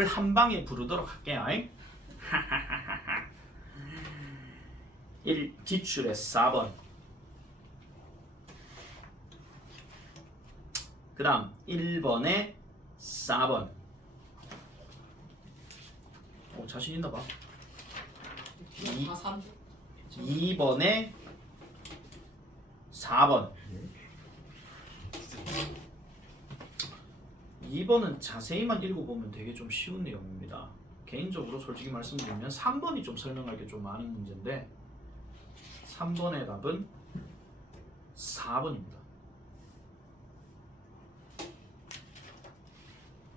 답을 한 방에 부르도록 할게요. 1 기출의 4번. 그 다음 1번에 4번. 오, 자신 있나 봐. 2번에 4번. 2번은 자세히만 읽어보면 되게 좀 쉬운 내용입니다. 개인적으로 솔직히 말씀드리면 3번이 좀 설명할 게 좀 많은 문제인데 3번의 답은 4번입니다.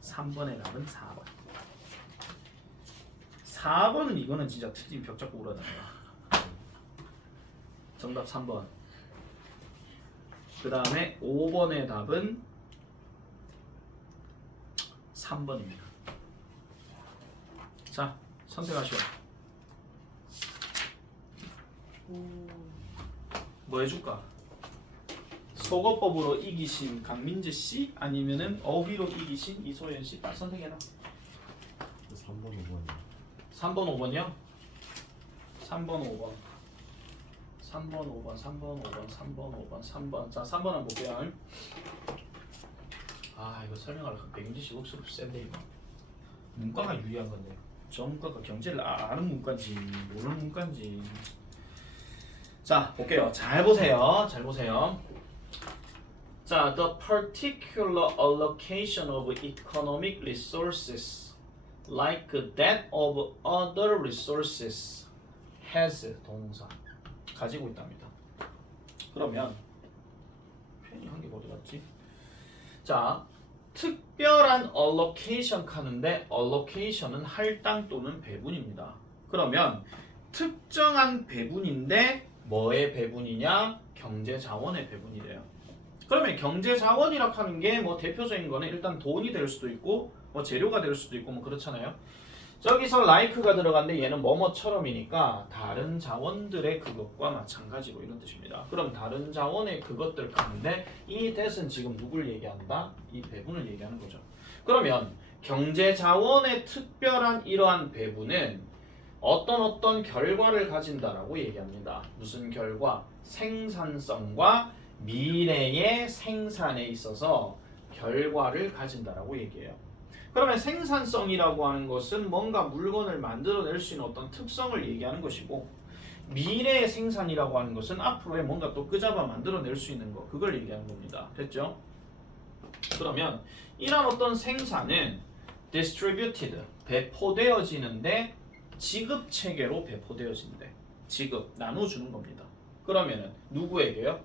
3번의 답은 4번. 4번은 이거는 진짜 틀린 벽 잡고 울어다녀요. 정답 3번. 그 다음에 5번의 답은 3번입니다. 자, 선택하시오. 뭐 해줄까? 속어법으로 이기신 강민재 씨 아니면은 어휘로 이기신 이소연 씨 빨리 선택해라. 3번 5번. 3번 5번이요? 3번 5번. 3번 5번 3번 5번 3번 5번 3번. 자, 3번 한번 볼게요. 아, 이거 설명하려면 백인지 씨 목소리 센데 이거. 문과가 유리한 건데. 저 문과가 경제를 아는 문과인지 모르는 문과인지. 자, 볼게요. 잘 보세요. 잘 보세요. 자, the particular allocation of economic resources like that of other resources has 동사 가지고 있답니다. 그러면 표현이 한 개 어디 갔지? 자, 특별한 allocation 하는데 allocation은 할당 또는 배분입니다. 그러면 특정한 배분인데 뭐의 배분이냐? 경제자원의 배분이래요. 그러면 경제자원이라 하는 게 뭐 대표적인 거는 일단 돈이 될 수도 있고 뭐 재료가 될 수도 있고 뭐 그렇잖아요. 저기서 like가 들어갔는데 얘는 뭐뭐처럼이니까 다른 자원들의 그것과 마찬가지로 이런 뜻입니다. 그럼 다른 자원의 그것들 가운데 이 that은 지금 누굴 얘기한다? 이 배분을 얘기하는 거죠. 그러면 경제자원의 특별한 이러한 배분은 어떤 결과를 가진다라고 얘기합니다. 무슨 결과? 생산성과 미래의 생산에 있어서 결과를 가진다라고 얘기해요. 그러면 생산성이라고 하는 것은 뭔가 물건을 만들어낼 수 있는 어떤 특성을 얘기하는 것이고 미래의 생산이라고 하는 것은 앞으로에 뭔가 또 끄잡아 만들어낼 수 있는 거 그걸 얘기하는 겁니다. 됐죠? 그러면 이런 어떤 생산은 distributed 배포되어지는데 지급 체계로 배포되어진대. 지급 나눠주는 겁니다. 그러면은 누구에게요?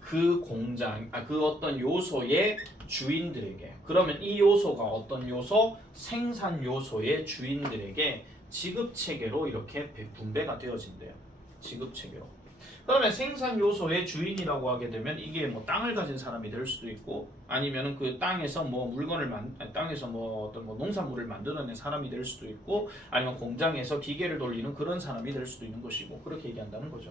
그 공장, 그 어떤 요소의 주인들에게. 그러면 이 요소가 어떤 요소? 생산 요소의 주인들에게 지급 체계로 이렇게 분배가 되어진대요. 지급 체계로. 그러면 생산 요소의 주인이라고 하게 되면 이게 뭐 땅을 가진 사람이 될 수도 있고 아니면은 그 땅에서 뭐 물건을 땅에서 뭐 어떤 뭐 농산물을 만들어낸 사람이 될 수도 있고 아니면 공장에서 기계를 돌리는 그런 사람이 될 수도 있는 것이고 그렇게 얘기한다는 거죠.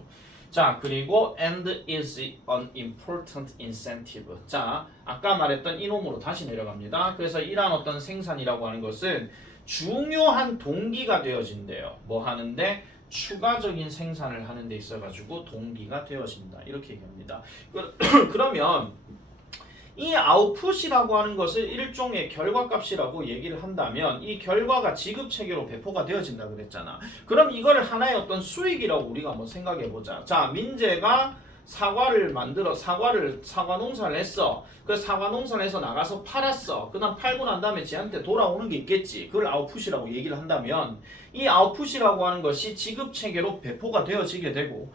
자, 그리고 and is an important incentive. 자, 아까 말했던 이놈으로 다시 내려갑니다. 그래서 이러한 어떤 생산이라고 하는 것은 중요한 동기가 되어진대요. 뭐 하는데? 추가적인 생산을 하는 데 있어가지고 동기가 되어진다. 이렇게 얘기합니다. 그러면 이 아웃풋이라고 하는 것을 일종의 결과값이라고 얘기를 한다면 이 결과가 지급체계로 배포가 되어진다 그랬잖아. 그럼 이거를 하나의 어떤 수익이라고 우리가 한번 생각해보자. 자, 민재가 사과 농사를 했어. 그 사과 농사를 해서 나가서 팔았어. 그 다음 팔고 난 다음에 쟤한테 돌아오는 게 있겠지. 그걸 아웃풋이라고 얘기를 한다면 이 아웃풋이라고 하는 것이 지급체계로 배포가 되어지게 되고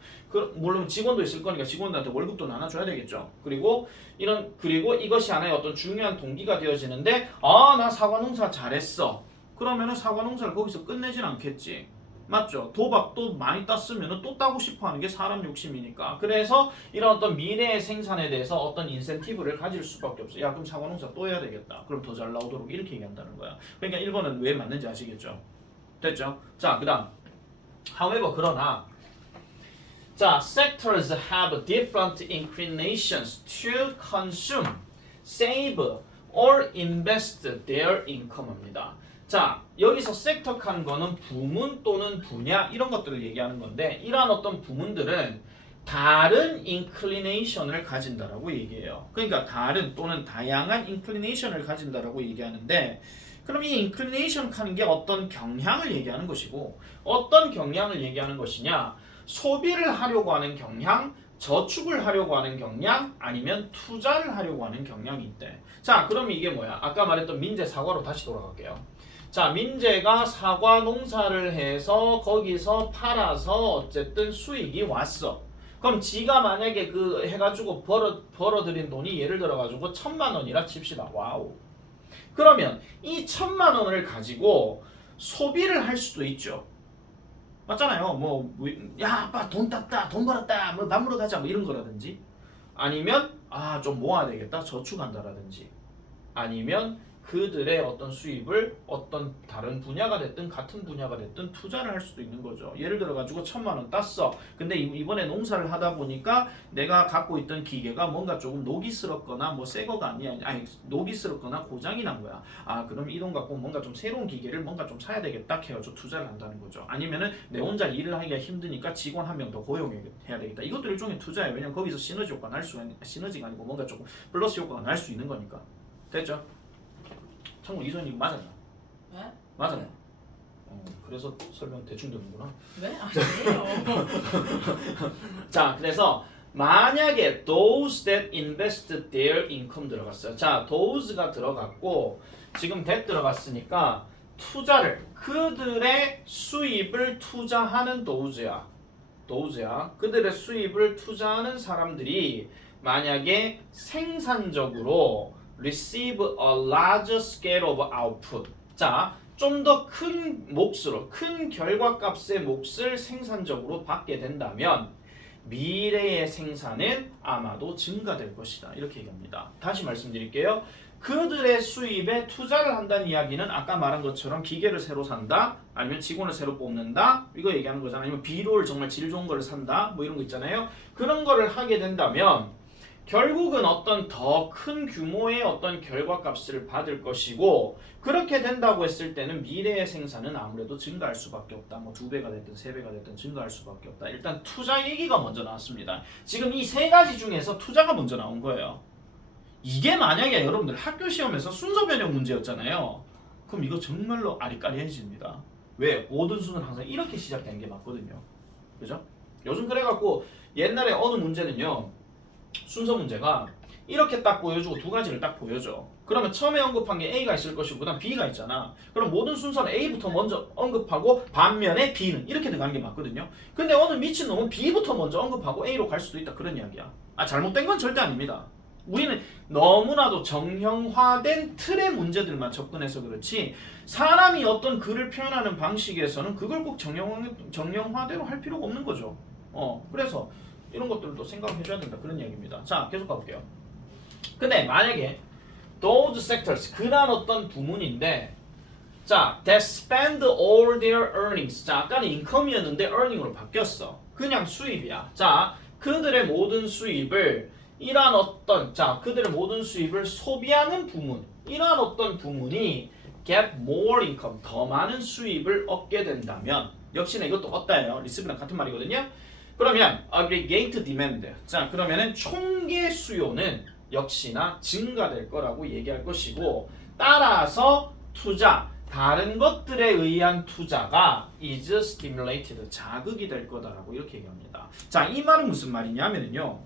물론 직원도 있을 거니까 직원들한테 월급도 나눠줘야 되겠죠. 그리고 이것이 하나의 어떤 중요한 동기가 되어지는데 나 사과 농사 잘했어. 그러면은 사과 농사를 거기서 끝내진 않겠지. 맞죠? 도박도 많이 땄으면 또 따고 싶어 하는 게 사람 욕심이니까. 그래서 이런 어떤 미래의 생산에 대해서 어떤 인센티브를 가질 수밖에 없어. 야, 그럼 사과 농사 또 해야 되겠다. 그럼 더 잘 나오도록 이렇게 얘기한다는 거야. 그러니까 1번은 왜 맞는지 아시겠죠? 됐죠? 자, 그 다음. However, 그러나 자, sectors have different inclinations to consume, save, or invest their income입니다. 자, 여기서 섹터한 거는 부문 또는 분야 이런 것들을 얘기하는 건데 이러한 어떤 부문들은 다른 inclination을 가진다라고 얘기해요. 그러니까 다른 또는 다양한 inclination을 가진다라고 얘기하는데 그럼 이 inclination 하는 게 어떤 경향을 얘기하는 것이고 어떤 경향을 얘기하는 것이냐 소비를 하려고 하는 경향 저축을 하려고 하는 경향 아니면 투자를 하려고 하는 경향이 있대. 자, 그럼 이게 뭐야? 아까 말했던 민재 사과로 다시 돌아갈게요. 자, 민재가 사과 농사를 해서 거기서 팔아서 어쨌든 수익이 왔어. 그럼 지가 만약에 그 해가지고 벌어들인 돈이 예를 들어가지고 1,000만 원이라 칩시다. 와우. 그러면 이 1,000만 원을 가지고 소비를 할 수도 있죠. 맞잖아요. 야, 아빠 돈 땄다, 돈 벌었다, 뭐 밥 먹으러 가자, 뭐 이런 거라든지, 아니면 좀 모아야 되겠다, 저축한다라든지, 아니면 그들의 어떤 수입을 어떤 다른 분야가 됐든 같은 분야가 됐든 투자를 할 수도 있는 거죠. 예를 들어 가지고 1,000만 원 땄어. 근데 이번에 농사를 하다 보니까 내가 갖고 있던 기계가 뭔가 조금 녹이스럽거나 뭐 새 거가 아니 녹이스럽거나 고장이 난 거야. 아, 그럼 이 돈 갖고 뭔가 좀 새로운 기계를 뭔가 좀 사야 되겠다 해가지고 투자를 한다는 거죠. 아니면은 내 혼자 일을 하기가 힘드니까 직원 한 명 더 고용해야 되겠다. 이것도 일종의 투자예요. 왜냐면 거기서 시너지 효과가 날 수, 시너지가 아니고 뭔가 조금 플러스 효과가 날 수 있는 거니까. 됐죠? 참고로 이소연이 맞았나? 왜? 맞았나? 그래서 설명 대충 듣는구나. 왜? 아니에요. 자, 그래서 만약에 those that invest their income 들어갔어요. 자, those가 들어갔고 지금 that 들어갔으니까 투자를 그들의 수입을 투자하는 those야. 그들의 수입을 투자하는 사람들이 만약에 생산적으로 receive a larger scale of output. 자, 좀 더 큰 몫으로, 큰 결과값의 몫을 생산적으로 받게 된다면 미래의 생산은 아마도 증가될 것이다. 이렇게 얘기합니다. 다시 말씀드릴게요. 그들의 수입에 투자를 한다는 이야기는 아까 말한 것처럼 기계를 새로 산다, 아니면 직원을 새로 뽑는다, 이거 얘기하는 거잖아요. 아니면 비료를 정말 질 좋은 거를 산다, 뭐 이런 거 있잖아요. 그런 거를 하게 된다면 결국은 어떤 더 큰 규모의 어떤 결과값을 받을 것이고 그렇게 된다고 했을 때는 미래의 생산은 아무래도 증가할 수밖에 없다. 뭐 2배가 됐든 3배가 됐든 증가할 수밖에 없다. 일단 투자 얘기가 먼저 나왔습니다. 지금 이 세 가지 중에서 투자가 먼저 나온 거예요. 이게 만약에 여러분들 학교 시험에서 순서 변형 문제였잖아요. 그럼 이거 정말로 아리까리해집니다. 왜? 모든 수는 항상 이렇게 시작되는 게 맞거든요. 그죠? 요즘 그래갖고 옛날에 어느 문제는요. 순서 문제가 이렇게 딱 보여주고 두 가지를 딱 보여줘. 그러면 처음에 언급한 게 A가 있을 것이고 그 다음 B가 있잖아. 그럼 모든 순서는 A부터 먼저 언급하고 반면에 B는 이렇게 들어가는 게 맞거든요. 근데 어느 미친놈은 B부터 먼저 언급하고 A로 갈 수도 있다. 그런 이야기야. 잘못된 건 절대 아닙니다. 우리는 너무나도 정형화된 틀의 문제들만 접근해서 그렇지 사람이 어떤 글을 표현하는 방식에서는 그걸 꼭 정형화대로 할 필요가 없는 거죠. 그래서 이런 것들도 생각해줘야 된다. 그런 이야기입니다. 자, 계속 가볼게요. 근데 만약에 those sectors, 그런 어떤 부문인데 자, that spend all their earnings. 자, 아까는 income이었는데 earning으로 바뀌었어. 그냥 수입이야. 자, 그들의 모든 수입을 이러한 어떤 그들의 모든 수입을 소비하는 부문, 이러한 어떤 부문이 get more income, 더 많은 수입을 얻게 된다면 역시나 이것도 얻다예요. 리스브랑 같은 말이거든요. 그러면 aggregate demand. 자, 그러면은 총계 수요는 역시나 증가될 거라고 얘기할 것이고 따라서 투자, 다른 것들에 의한 투자가 is stimulated, 자극이 될 거다라고 이렇게 얘기합니다. 자, 이 말은 무슨 말이냐면요.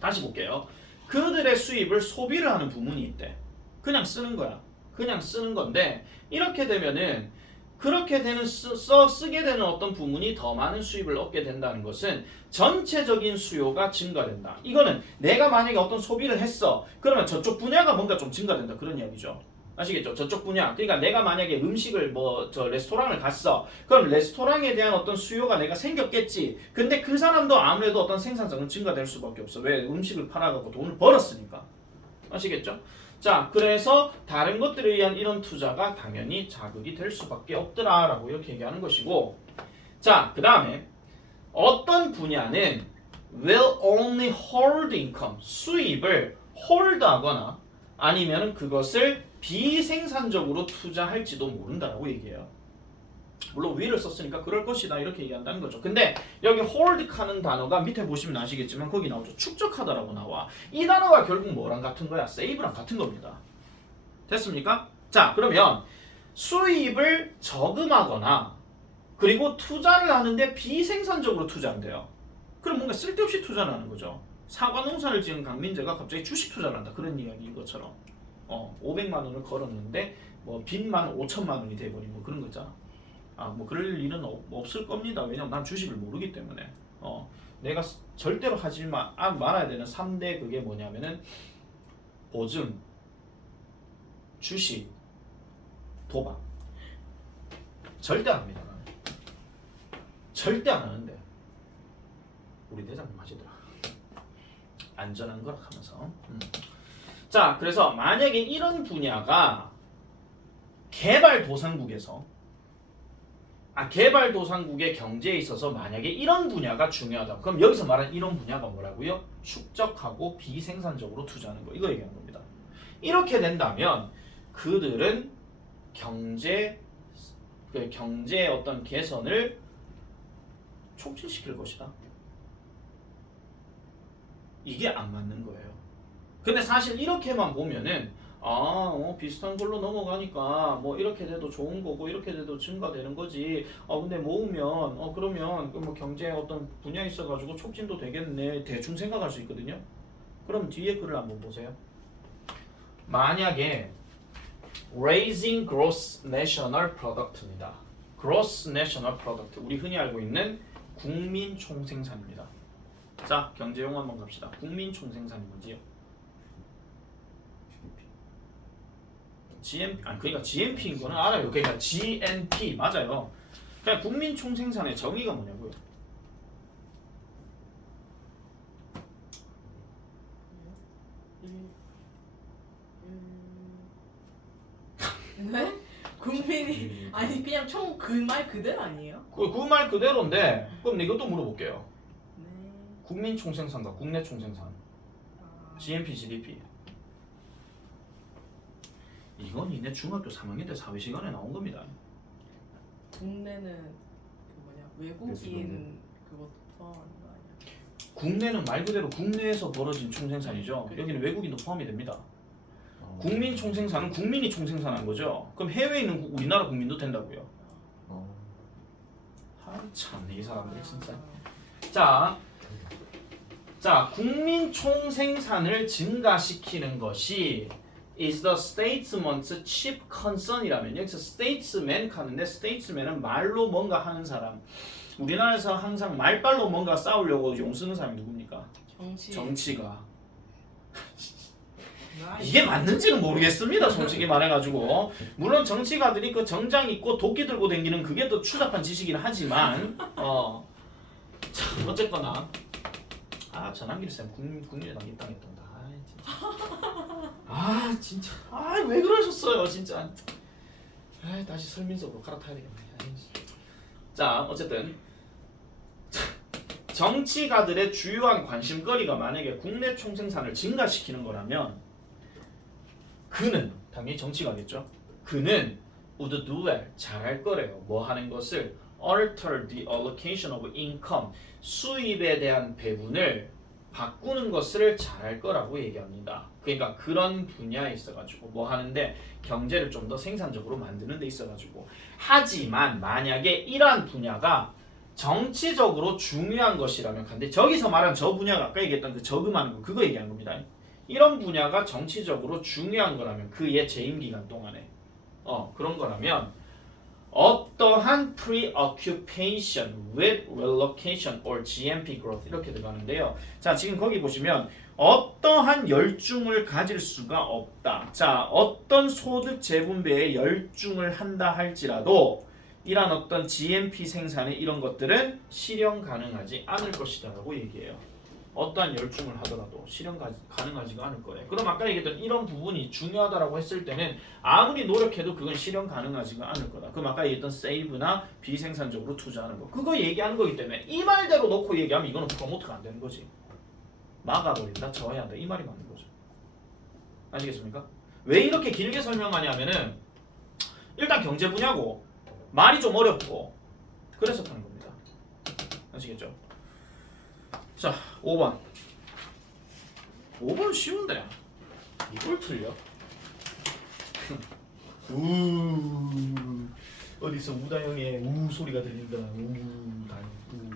다시 볼게요. 그들의 수입을 소비를 하는 부문이 있대. 그냥 쓰는 거야. 그냥 쓰는 건데 이렇게 되면은 그렇게 되는 쓰게 되는 어떤 부문이 더 많은 수입을 얻게 된다는 것은 전체적인 수요가 증가된다. 이거는 내가 만약에 어떤 소비를 했어. 그러면 저쪽 분야가 뭔가 좀 증가된다. 그런 이야기죠. 아시겠죠? 저쪽 분야. 그러니까 내가 만약에 음식을 레스토랑을 갔어. 그럼 레스토랑에 대한 어떤 수요가 내가 생겼겠지. 근데 그 사람도 아무래도 어떤 생산성은 증가될 수밖에 없어. 왜? 음식을 팔아갖고 돈을 벌었으니까. 아시겠죠? 자, 그래서 다른 것들에 의한 이런 투자가 당연히 자극이 될 수밖에 없더라라고 이렇게 얘기하는 것이고 자, 그 다음에 어떤 분야는 will only hold income, 수입을 홀드하거나 아니면 그것을 비생산적으로 투자할지도 모른다라고 얘기해요. 물론 will을 썼으니까 그럴 것이다 이렇게 얘기한다는 거죠. 근데 여기 hold하는 단어가 밑에 보시면 아시겠지만 거기 나오죠. 축적하다라고 나와. 이 단어가 결국 뭐랑 같은 거야? save랑 같은 겁니다. 됐습니까? 자, 그러면 수입을 저금하거나 그리고 투자를 하는데 비생산적으로 투자한대요. 그럼 뭔가 쓸데없이 투자를 하는 거죠. 사과 농사를 지은 강민재가 갑자기 주식 투자를 한다. 그런 이야기인 것처럼 500만 원을 걸었는데 뭐 빚만 5천만 원이 돼버린 뭐 그런 거잖아. 뭐 그럴 일은 없을 겁니다. 왜냐면 난 주식을 모르기 때문에 내가 절대로 하지 말아야 되는 3대 그게 뭐냐면은 보증, 주식, 도박. 절대 안 합니다. 나는. 절대 안 하는데 우리 대장님 하시더라. 안전한 거라 하면서. 자, 그래서 만약에 이런 분야가 개발도상국의 경제에 있어서 만약에 이런 분야가 중요하다. 그럼 여기서 말하는 이런 분야가 뭐라고요? 축적하고 비생산적으로 투자하는 거. 이거 얘기하는 겁니다. 이렇게 된다면 그들은 경제의 어떤 개선을 촉진시킬 것이다. 이게 안 맞는 거예요. 근데 사실 이렇게만 보면은 비슷한 걸로 넘어가니까 뭐 이렇게 돼도 좋은 거고 이렇게 돼도 증가되는 거지. 근데 모으면 그러면 뭐 경제의 어떤 분야에 있어가지고 촉진도 되겠네. 대충 생각할 수 있거든요. 그럼 뒤에 글을 한번 보세요. 만약에 raising gross national product입니다. gross national product 우리 흔히 알고 있는 국민 총생산입니다. 자, 경제 용어 한번 갑시다. 국민 총생산이 뭐지요? 그러니까 GNP인 거는 알아요. 그러니까 GNP 맞아요. 그냥 국민 총생산의 정의가 뭐냐고요? 네? 국민이 아니 그냥 총 그 말 그대로 아니에요? 그 말 그대로인데 그럼 이것도 물어볼게요. 네. 국민 총생산과 국내 총생산 GNP, GDP 이건 니네 중학교 3학년 때 사회시간에 나온 겁니다. 국내는 그 뭐냐 외국인 그것도 포함하는 거 아니야? 국내는 말 그대로 국내에서 벌어진 총생산이죠. 여기는 외국인도 포함이 됩니다. 국민 총생산은 국민이 총생산한 거죠. 그럼 해외에 있는 우리나라 국민도 된다고요. 참 이 사람들 진짜. 자, 국민 총생산을 증가시키는 것이 is the statement's chief concern이라면 여기서 statesman 하는데 statesman은 말로 뭔가 하는 사람. 우리나라에서 항상 말빨로 뭔가 싸우려고 용 쓰는 사람이 누굽니까? 정치가. 이게 맞는지는 모르겠습니다. 솔직히 말해가지고 물론 정치가들이 그 정장 입고 도끼 들고 다니는 그게 더 추잡한 지식이긴 하지만 참 어쨌거나 전환길 쌤 국민의당 입당했던다. 진짜 왜 그러셨어요 진짜. 다시 설민석으로 갈아타야 되겠네. 자, 어쨌든 정치가들의 주요한 관심거리가 만약에 국내 총생산을 증가시키는 거라면 그는 당연히 정치가겠죠. 그는 would do well 잘할 거래요. 뭐 하는 것을 alter the allocation of income 수입에 대한 배분을 바꾸는 것을 잘할 거라고 얘기합니다. 그러니까 그런 분야에 있어가지고 뭐 하는데 경제를 좀 더 생산적으로 만드는 데 있어가지고 하지만 만약에 이러한 분야가 정치적으로 중요한 것이라면 근데 저기서 말한 저 분야가 아까 얘기했던 그 저금하는 거 그거 얘기하는 겁니다. 이런 분야가 정치적으로 중요한 거라면 그의 재임 기간 동안에 그런 거라면 어떠한 preoccupation with relocation or GNP growth 이렇게 들어가는데요. 자, 지금 거기 보시면 어떠한 열중을 가질 수가 없다. 자, 어떤 소득 재분배에 열중을 한다 할지라도 이란 어떤 GNP 생산의 이런 것들은 실현 가능하지 않을 것이다라고 얘기해요. 어떠한 열중을 하더라도 실현 가능하지가 않을 거예요. 그럼 아까 얘기했던 이런 부분이 중요하다라고 했을 때는 아무리 노력해도 그건 실현 가능하지가 않을 거다. 그럼 아까 얘기했던 세이브나 비생산적으로 투자하는 거 그거 얘기하는 거기 때문에 이 말대로 놓고 얘기하면 이거는 프로모트가 안 되는 거지. 막아버린다, 저해야 한다 이 말이 맞는 거죠. 아시겠습니까? 왜 이렇게 길게 설명하냐면은 일단 경제 분야고 말이 좀 어렵고 그래서 하는 겁니다. 아시겠죠? 자, 5번. 5번 쉬운데 이걸 틀려? 우 어디서 우다영의 우 소리가 들린다. 우다영 우.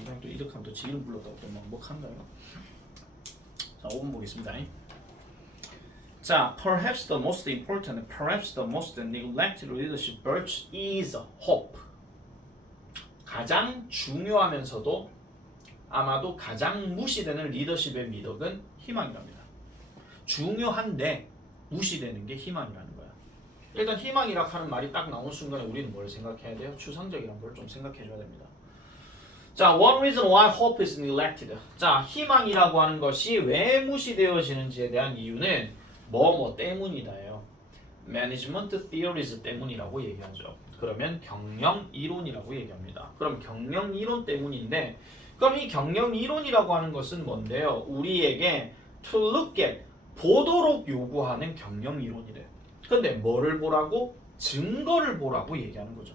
우다영 또 이렇게 하면 또 지 이름 불렀다고 또 막먹한가요? 자, 5번 보겠습니다. 자, perhaps the most important, perhaps the most neglected leadership virtue is hope. 가장 중요하면서도 아마도 가장 무시되는 리더십의 미덕은 희망이랍니다. 중요한데 무시되는 게 희망이라는 거야. 일단 희망이라 하는 말이 딱 나온 순간에 우리는 뭘 생각해야 돼요? 추상적이란 걸 좀 생각해 줘야 됩니다. 자, one reason why hope is neglected. 자, 희망이라고 하는 것이 왜 무시되어지는지에 대한 이유는 뭐 때문이다예요. Management theories 때문이라고 얘기하죠. 그러면 경영 이론이라고 얘기합니다. 그럼 경영 이론 때문인데, 그럼 이 경영 이론이라고 하는 것은 뭔데요? 우리에게 to look at 보도록 요구하는 경영 이론이래요. 근데 뭐를 보라고? 증거를 보라고 얘기하는 거죠.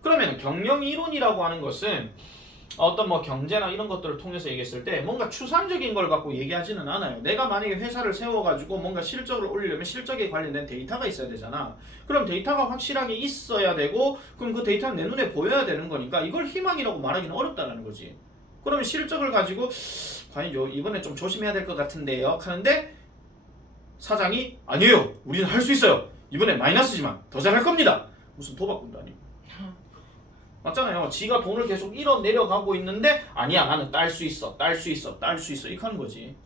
그러면 경영 이론이라고 하는 것은 어떤 뭐 경제나 이런 것들을 통해서 얘기했을 때 뭔가 추상적인 걸 갖고 얘기하지는 않아요. 내가 만약에 회사를 세워가지고 뭔가 실적을 올리려면 실적에 관련된 데이터가 있어야 되잖아. 그럼 데이터가 확실하게 있어야 되고, 그럼 그 데이터는 내 눈에 보여야 되는 거니까 이걸 희망이라고 말하기는 어렵다는 거지. 그러면 실적을 가지고 과연 이번에 좀 조심해야 될 것 같은데요 하는데 사장이 아니에요, 우리는 할 수 있어요, 이번에 마이너스지만 더 잘할 겁니다. 무슨 도박꾼도 아니고. 맞잖아요. 지가 돈을 계속 잃어내려가고 있는데 아니야, 나는 딸 수 있어, 딸 수 있어, 딸 수 있어 이렇게 하는 거지.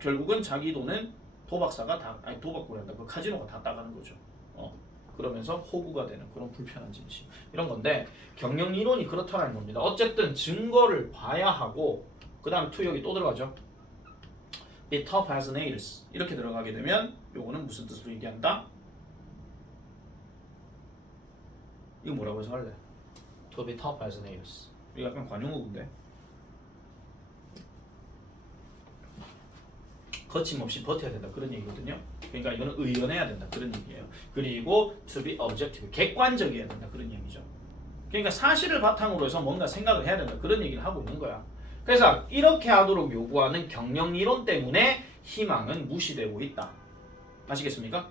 결국은 자기 돈은 도박사가 다, 아니 도박꾼이란다, 그 카지노가 다 따가는 거죠. 그러면서 호구가 되는 그런 불편한 짓이 이런 건데, 경영 이론이 그렇다는 겁니다. 어쨌든 증거를 봐야 하고, 그 다음 to 여기 또 들어가죠. Be tough as nails 이렇게 들어가게 되면 요거는 무슨 뜻으로 얘기한다? 이거 뭐라고 해서 할래? To be tough as nails. 이거 약간 관용어인데 거침없이 버텨야 된다 그런 얘기거든요. 그러니까 이거는 의연해야 된다 그런 얘기예요. 그리고 to be objective, 객관적이어야 된다 그런 얘기죠. 그러니까 사실을 바탕으로 해서 뭔가 생각을 해야 된다 그런 얘기를 하고 있는 거야. 그래서 이렇게 하도록 요구하는 경영 이론 때문에 희망은 무시되고 있다. 아시겠습니까?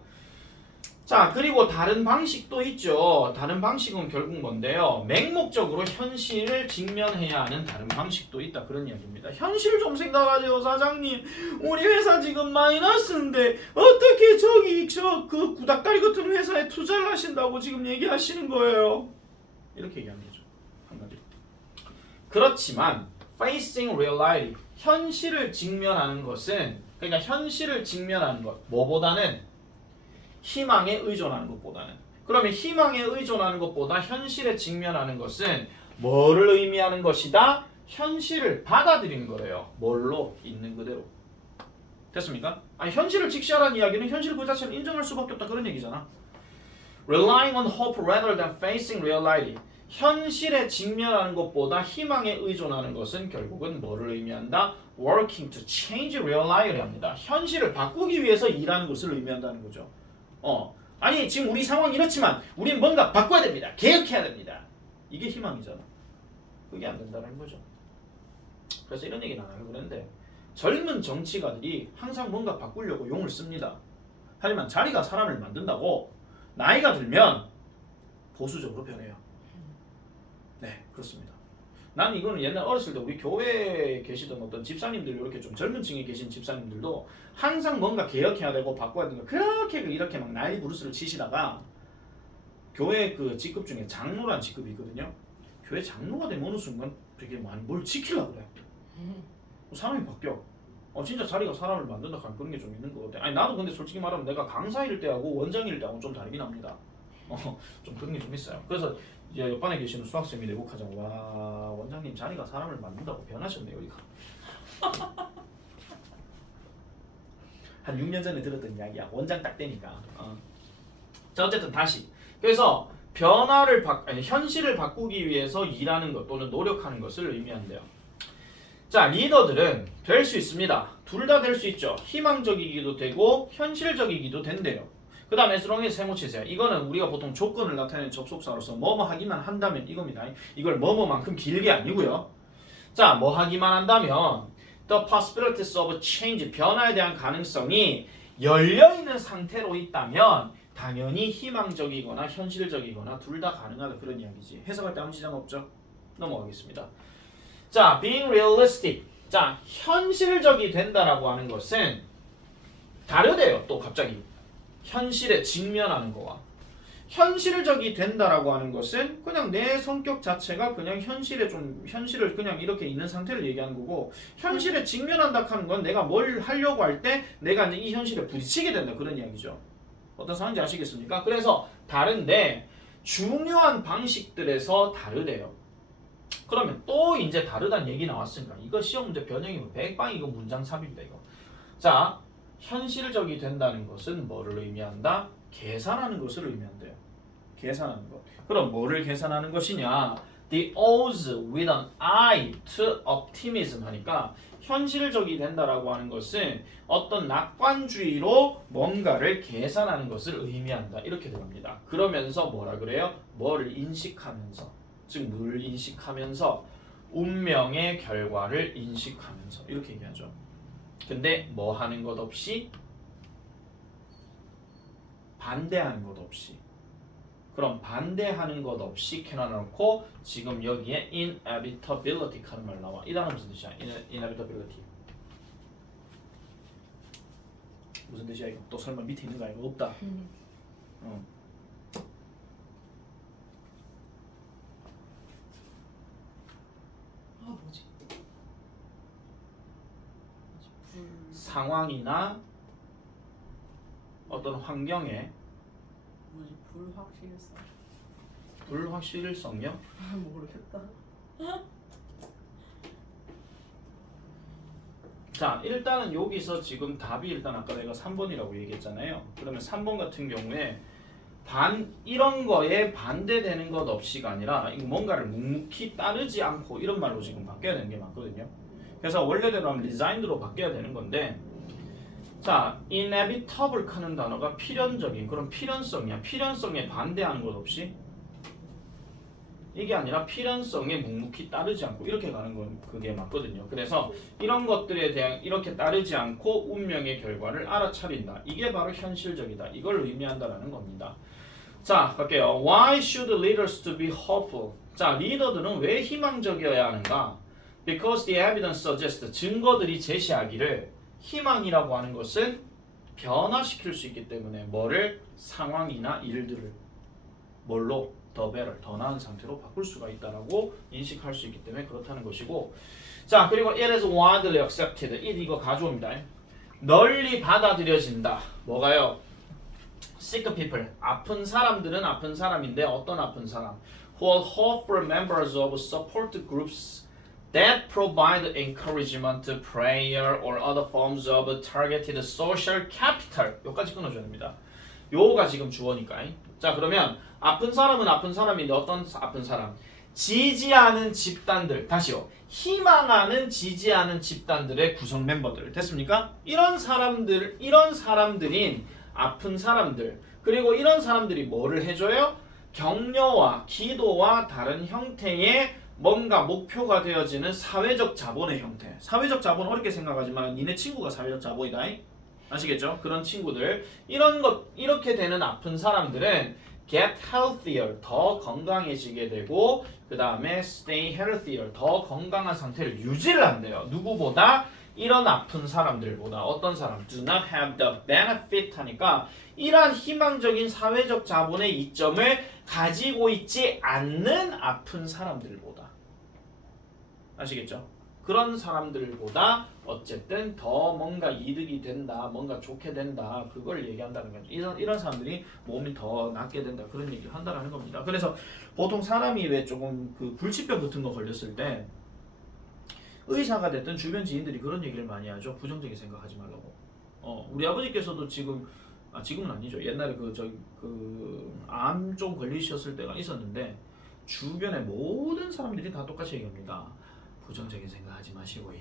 자, 그리고 다른 방식도 있죠. 다른 방식은 결국 뭔데요? 맹목적으로 현실을 직면해야 하는 다른 방식도 있다 그런 이야기입니다. 현실 좀 생각하세요, 사장님. 우리 회사 지금 마이너스인데 어떻게 그 구닥다리 같은 회사에 투자를 하신다고 지금 얘기하시는 거예요? 이렇게 얘기하는 거죠. 한마디로. 그렇지만 facing reality, 현실을 직면하는 것은, 그러니까 현실을 직면하는 것, 뭐보다는 희망에 의존하는 것보다는, 그러면 희망에 의존하는 것보다 현실에 직면하는 것은 뭐를 의미하는 것이다? 현실을 받아들이는 거래요. 뭘로? 있는 그대로. 됐습니까? 아니, 현실을 직시하라는 이야기는 현실 그 자체를 인정할 수밖에 없다 그런 얘기잖아. Relying on hope rather than facing reality, 현실에 직면하는 것보다 희망에 의존하는 것은 결국은 뭐를 의미한다? Working to change reality를 합니다. 현실을 바꾸기 위해서 일하는 것을 의미한다는 거죠. 아니 지금 우리 상황이 이렇지만 우리는 뭔가 바꿔야 됩니다. 개혁해야 됩니다. 이게 희망이잖아. 그게 안 된다는 거죠. 그래서 이런 얘기는 안 하려고 그랬는데, 젊은 정치가들이 항상 뭔가 바꾸려고 용을 씁니다. 하지만 자리가 사람을 만든다고 나이가 들면 보수적으로 변해요. 네, 그렇습니다. 나는 이거는 옛날 어렸을 때 우리 교회에 계시던 어떤 집사님들, 이렇게 좀 젊은 층에 계신 집사님들도 항상 뭔가 개혁해야 되고 바꿔야 되고 그렇게 이렇게 막 난리 부르스를 치시다가, 교회 그 직급 중에 장로란 직급이 있거든요. 교회 장로가 되면 어느 순간 되게 뭘 지키려고 그래. 사람이 바뀌어. 진짜 자리가 사람을 만든다 하는 그런 게 좀 있는 것 같아. 아니 나도 근데 솔직히 말하면 내가 강사일 때하고 원장일 때하고 좀 다르긴 합니다. 좀 그런 게 좀 있어요. 그래서 이제 옆반에 계시는 수학생이 내복하자고, 와 원장님 자리가 사람을 만든다고 변하셨네요 이거. 한 6년 전에 들었던 이야기야. 원장 딱 되니까. 자, 어쨌든 다시, 그래서 현실을 바꾸기 위해서 일하는 것 또는 노력하는 것을 의미한대요. 자, 리더들은 될 수 있습니다. 둘 다 될 수 있죠. 희망적이기도 되고 현실적이기도 된대요. 그 다음에 as long as 세모치세요. 이거는 우리가 보통 조건을 나타내는 접속사로서 뭐뭐 하기만 한다면 이겁니다. 이걸 뭐뭐만큼 길게 아니고요. 자, 뭐 하기만 한다면 the possibilities of change, 변화에 대한 가능성이 열려있는 상태로 있다면 당연히 희망적이거나 현실적이거나 둘 다 가능하다 그런 이야기지. 해석할 때 아무 지장 없죠? 넘어가겠습니다. 자, being realistic. 자, 현실적이 된다라고 하는 것은 다르대요. 또 갑자기 현실에 직면하는 거와 현실적이 된다라고 하는 것은 그냥 내 성격 자체가 그냥 현실을 그냥 이렇게 있는 상태를 얘기하는 거고, 현실에 직면한다 하는 건 내가 뭘 하려고 할 때 내가 이제 이 현실에 부딪히게 된다 그런 이야기죠. 어떤 상황인지 아시겠습니까? 그래서 다른데 중요한 방식들에서 다르대요. 그러면 또 이제 다르다는 얘기 나왔으니까 이거 시험 문제 변형이면 100방 이거 문장 삽입니다 이거. 자, 현실적이 된다는 것은 뭐를 의미한다? 계산하는 것을 의미한대요. 계산하는 것. 그럼 뭐를 계산하는 것이냐? The odds with an eye to optimism 하니까 현실적이 된다라고 하는 것은 어떤 낙관주의로 뭔가를 계산하는 것을 의미한다. 이렇게 들어갑니다. 그러면서 뭐라 그래요? 뭐를 인식하면서, 즉 뭘 인식하면서 운명의 결과를 인식하면서 이렇게 얘기하죠. 근데 뭐 하는 것 없이, 반대하는 것 없이. 그럼 반대하는 것 없이 켜놔놓고 지금 여기에 inevitability 하는 말 나와. 이 단어 무슨 뜻이야? inevitability 무슨 뜻이야 이거? 또 설마 밑에 있는 거 아니고 없다. 뭐지? 상황이나 어떤 환경에 뭐지? 불확실성. 불확실성요? 모르겠다. 자, 일단은 여기서 지금 답이 일단 아까 내가 3번이라고 얘기했잖아요. 그러면 3번 같은 경우에 이런 거에 반대되는 것 없이가 아니라 이거 뭔가를 묵묵히 따르지 않고 이런 말로 지금 바뀌어야 되는 게 맞거든요. 그래서 원래대로 하면 resigned로 바뀌어야 되는 건데, 자, inevitable 하는 단어가 필연적인 그런 필연성이야. 필연성에 반대하는 것 없이, 이게 아니라 필연성에 묵묵히 따르지 않고 이렇게 가는 건 그게 맞거든요. 그래서 이런 것들에 대한 이렇게 따르지 않고 운명의 결과를 알아차린다. 이게 바로 현실적이다. 이걸 의미한다라는 겁니다. 자, 갈게요. Why should leaders to be hopeful? 자, 리더들은 왜 희망적이어야 하는가? Because the evidence suggests, 증거들이 제시하기를 희망이라고 하는 것은 변화시킬 수 있기 때문에 뭐를? 상황이나 일들을 뭘로? 더 better, 더 나은 상태로 바꿀 수가 있다라고 인식할 수 있기 때문에 그렇다는 것이고, 자, 그리고 it is widely accepted. 이거 가져옵니다. 널리 받아들여진다. 뭐가요? sick people, 아픈 사람들은 아픈 사람인데 어떤 아픈 사람? who are hopeful members of support groups that provide encouragement, prayer, or other forms of targeted social capital. 여기까지 끊어줘야 됩니다. 요가 지금 주어니까. 자, 그러면 아픈 사람은 아픈 사람인데 어떤 아픈 사람? 지지하는 집단들. 다시요. 희망하는 지지하는 집단들의 구성 멤버들. 됐습니까? 이런 사람들인 아픈 사람들. 그리고 이런 사람들이 뭐를 해줘요? 격려와 기도와 다른 형태의 뭔가 목표가 되어지는 사회적 자본의 형태. 사회적 자본 어렵게 생각하지만 니네 친구가 사회적 자본이다. 아시겠죠? 그런 친구들. 이렇게 되는 아픈 사람들은 get healthier, 더 건강해지게 되고, 그 다음에 stay healthier, 더 건강한 상태를 유지를 한대요. 누구보다? 이런 아픈 사람들보다. 어떤 사람? do not have the benefit 하니까 이러한 희망적인 사회적 자본의 이점을 가지고 있지 않는 아픈 사람들보다. 아시겠죠? 그런 사람들보다 어쨌든 더 뭔가 이득이 된다, 뭔가 좋게 된다, 그걸 얘기한다는 거죠. 이런 사람들이 몸이 더 낫게 된다, 그런 얘기를 한다는 겁니다. 그래서 보통 사람이 왜 조금 그 불치병 같은 거 걸렸을 때 의사가 됐든 주변 지인들이 그런 얘기를 많이 하죠. 부정적인 생각하지 말라고. 우리 아버지께서도 지금은 아니죠. 옛날에 암 좀 걸리셨을 때가 있었는데 주변의 모든 사람들이 다 똑같이 얘기합니다. 부정적인 생각하지 마시고,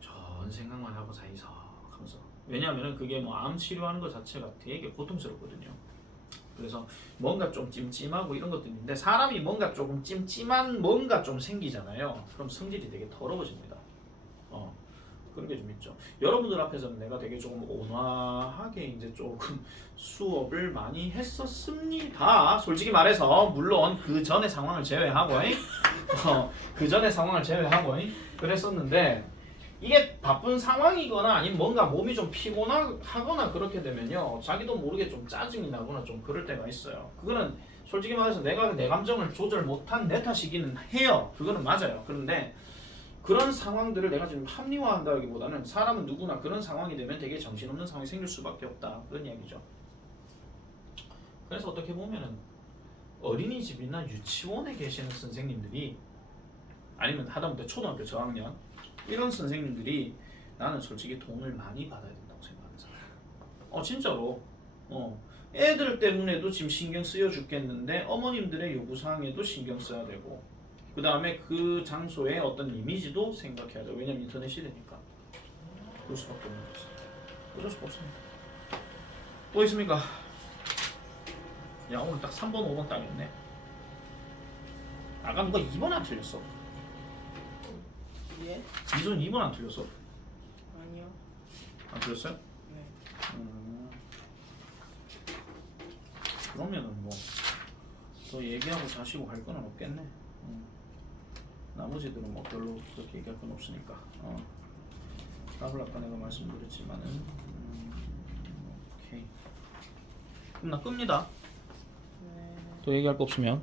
전혀 먼 생각만 하고 자이서 하면서 왜냐하면 그게 뭐 암 치료하는 것 자체가 되게 고통스럽거든요. 그래서 뭔가 좀 찜찜하고 이런 것도 있는데 사람이 뭔가 조금 찜찜한 뭔가 좀 생기잖아요. 그럼 성질이 되게 더러워집니다. 그런 게 좀 있죠. 여러분들 앞에서는 내가 되게 조금 온화하게 이제 조금 수업을 많이 했었습니다. 솔직히 말해서 물론 그 전의 상황을 제외하고 그 전의 상황을 제외하고 그랬었는데 이게 바쁜 상황이거나 아니면 뭔가 몸이 좀 피곤하거나 그렇게 되면요 자기도 모르게 좀 짜증이 나거나 좀 그럴 때가 있어요. 그거는 솔직히 말해서 내가 내 감정을 조절 못한 내 탓이기는 해요. 그거는 맞아요. 그런데 그런 상황들을 내가 지금 합리화한다기보다는 사람은 누구나 그런 상황이 되면 되게 정신없는 상황이 생길 수밖에 없다 그런 이야기죠. 그래서 어떻게 보면은 어린이집이나 유치원에 계시는 선생님들이 아니면 하다못해 초등학교 저학년 이런 선생님들이 나는 솔직히 돈을 많이 받아야 된다고 생각하는 사람. 진짜로. 애들 때문에도 지금 신경 쓰여 죽겠는데 어머님들의 요구사항에도 신경 써야 되고 그 다음에 그 장소의 어떤 이미지도 생각해야 돼요. 왜냐면 인터넷 시대니까. 그럴 수밖에 없는 거지. 어쩔 수가 없습니다. 또 있습니까? 야 오늘 딱 3번 5번 딱이었네. 아까 누가 2번 안 틀렸어. 예? 이전 2번 안 틀렸어. 아니요. 안 틀렸어요? 네. 그러면은 뭐 더 얘기하고 자시고 할 거는 없겠네. 나머지들은 뭐 별로 그렇게 얘기할 건 없으니까. 답을 아까 내가 말씀드렸지만은 오케이. 그럼 나 끕니다. 네. 또 얘기할 거 없으면.